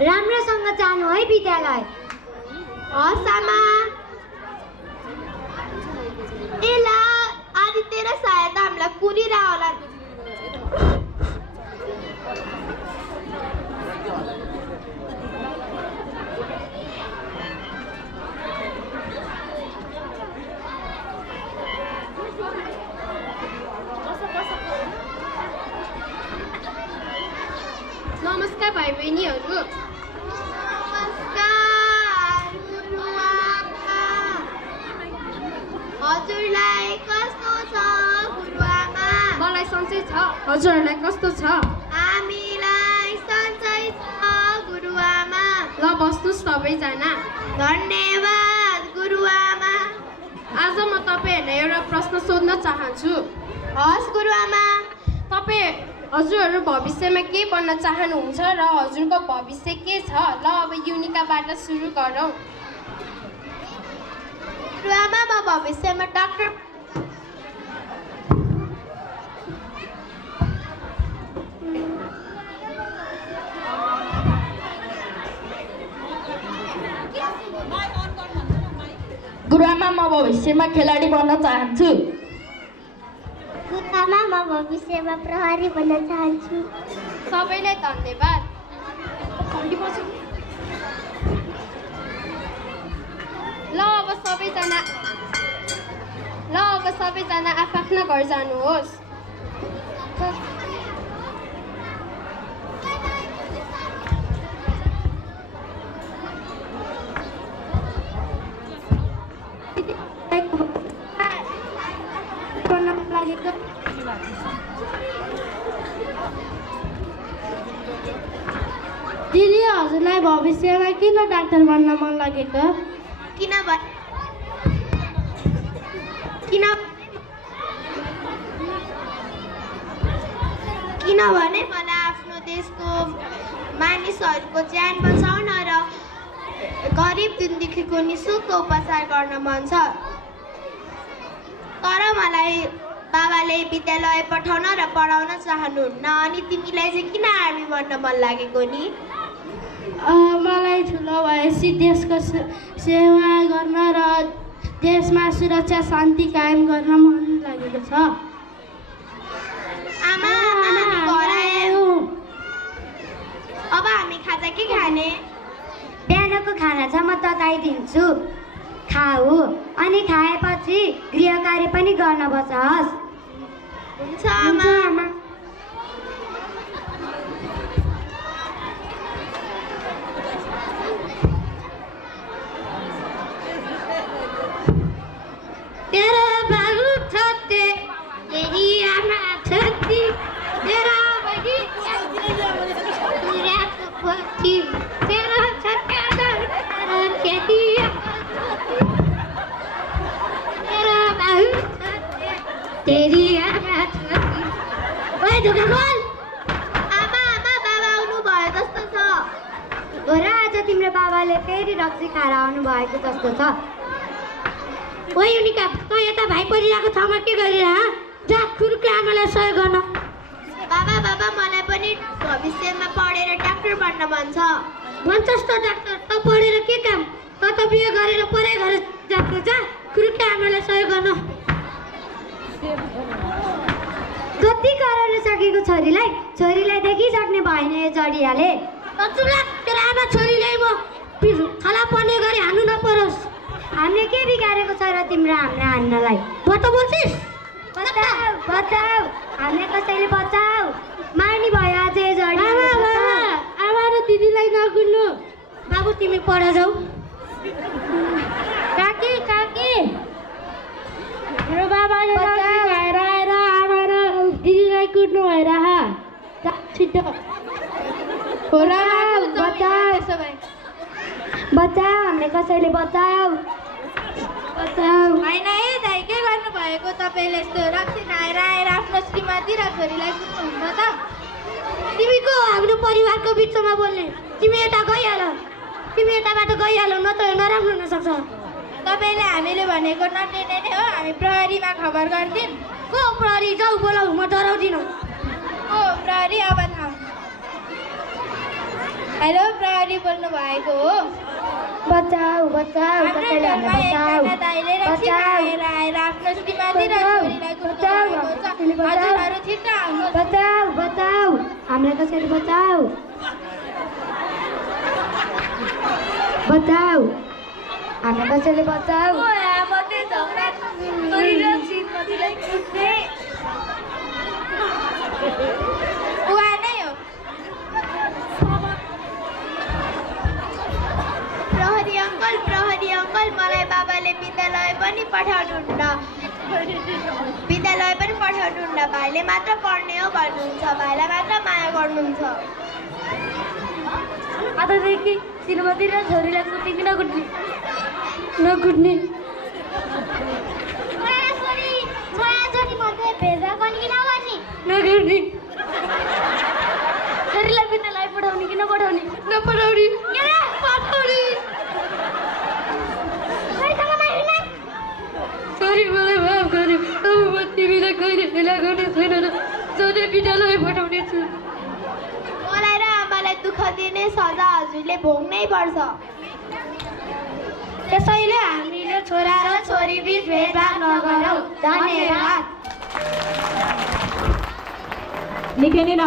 राम्रोसँग जानु है विद्यालय। हस् आमा। एला आदित्य र सायद हामीलाई कुरिरह होला। नमस्कार भाइ बहिनीहरू। नमस्कार गुरुआमा। हजुरलाई कस्तो छ गुरुआमा? मलाई सन्चै छ। हजुरहरूलाई कस्तो छ? हामीलाई सन्चै छ गुरुआमा। ल बस्नुहोस् सबैजना। धन्यवाद गुरुआमा। आज म तपाईँहरूलाई एउटा प्रश्न सोध्न चाहन्छु। हस् गुरुआमा। हजुरहरू भविष्यमा के बन्न चाहनुहुन्छ र हजुरको भविष्य के छ? ल अब युनिकाबाट सुरु गरौँ। गुरुआमा म भविष्यमा डाक्टर। गुरुआमा म भविष्यमा खेलाडी बन्न चाहन्छु। गुरुआमा म भविष्यमा प्रहरी बन्न चाहन्छु। सबैलाई धन्यवाद। ल अब सबैजना आफ्नो घर जानुहोस्। दिदी हजुरलाई भविष्यमा किन डाक्टर बन्न मन लागेको? किनभने मलाई आफ्नो देशको मानिसहरूको ज्यान बचाउन र गरिब दुखीको निःशुल्क उपचार गर्न मन छ। तर मलाई बाबाले विद्यालय पठाउन र पढाउन चाहनुहुन्न। अनि तिमीलाई चाहिँ किन आर्मी बन्न मन लागेको नि? मलाई ठुलो भएपछि देशको सेवा गर्न र देशमा सुरक्षा शान्ति कायम गर्न मन लागेको छ। आमा हामी घर आयौँ। अब हामी खाजा के खाने? बिहानको खाना चाहिँ म तताइदिन्छु, खाऊ। अनि खाएपछि गृह कार्य पनि गर्न बचाओस्। हुन्छ आमा। तेरा बाबु छते तेरी आमा छती तेरा बगीचा तेरा पति तेरा सरकार खेती तेरा बाबु छते तेरी आमा छती। ओए ढोका खोल। आमा बाबा आउनु भयो जस्तो छ। हो र आज तिम्रो बाबाले फेरि रक्सी खाएर आउनु भएको जस्तो छ। ओ युनिका त यता भाइ परिरहेको ठाउँमा के गरिरह? जा खुरुके आमालाई सहयोग गर्न। बाबा मलाई पनि भविष्यमा पढेर डाक्टर बन्न मन छ। भन्छस् त डाक्टर त पढेर के काम? त बिहे गरेर पढाइ गरेर जाएको। जा खुरुके आमालाई सहयोग गर्न। कति कराउन सकेको छोरीलाई देखिसक्ने भएन यो जडियाले। चुला तेरो आमा छोरीलाई म थला पर्ने गरी हान्नु नपरोस्। हामीले के बिगारेको छ र तिम्रो हामीले हान्नलाई? त बोल्छिस्? बचाऊ हामीले कसैले बचाऊ। मार्नी भयो आज यो जडिया। आमा र दिदीलाई नगुल्नु। बाबु तिमी पढ जाऊ। काकी मेरो बाबाले खाएर आएर आमा र दिदीलाई कुट्नु भएर छिटो बचाऊ हामीले कसैले बचाऊ। होइन है दाइ, के गर्नुभएको तपाईँले? यस्तो रक्सी खाएर आएर आफ्नो श्रीमती र छोरीलाई कुट्नुहुन्छ त? तिमी को हाम्रो परिवारको बिचमा बोल्ने? तिमी यताबाट गइहाल न त नराम्रो हुन सक्छ। तपाईँले हामीले भनेको नटेर्ने नै हो। हामी प्रहरीमा खबर गर्दिन्। को प्रहरी? जाऊ बोलाऊ, म डराउँदिनँ। प्रहरी अब थाहा। हेलो प्रहरी। छोरी बोल्नु भएको हो बचाऊ बचाऊ हाम्रो कसैले घरमा हामीलाई एकजना दाइले रक्सी खाएर आएर आफ्नो श्रीमती र छोरीलाई कुट्नुभएको छ हजुरहरू छिट्टो आउनुहोस् बचाऊ बचाऊ हामीलाई कसैले बचाऊ बचाऊ हामीलाई कसैले बचाऊ मात्रै झगडा छोरी र श्रीमतीलाई कुट्ने उहाँ नै हो प्रहरी अङ्कल मलाई बाबाले विद्यालय पनि पठाउनुहुन्न भाइले मात्र पढ्ने हो भन्नुहुन्छ भाइलाई मात्र माया गर्नुहुन्छ आजदेखि श्रीमती र छोरीलाई कुट्ने कि नकुट्ने नकुट्ने छोराछोरी मध्ये भेदभाव गर्ने कि नगर्ने नगर्ने छोरीलाई विद्यालय पढाउने कि नपढाउने नपढाउने पढाउने छोरी मलाई माफ गर्यो अब म तिमीलाई कहिले हेला गर्ने छैन र सधैँ विद्यालय पठाउने छु मलाई र आमालाई दुःख दिने सजा हजुरले भोग्नै पर्छ त्यसैले हामीले छोरा र छोरी बीच भेदभाव नगरौँ धन्यवाद निकै नै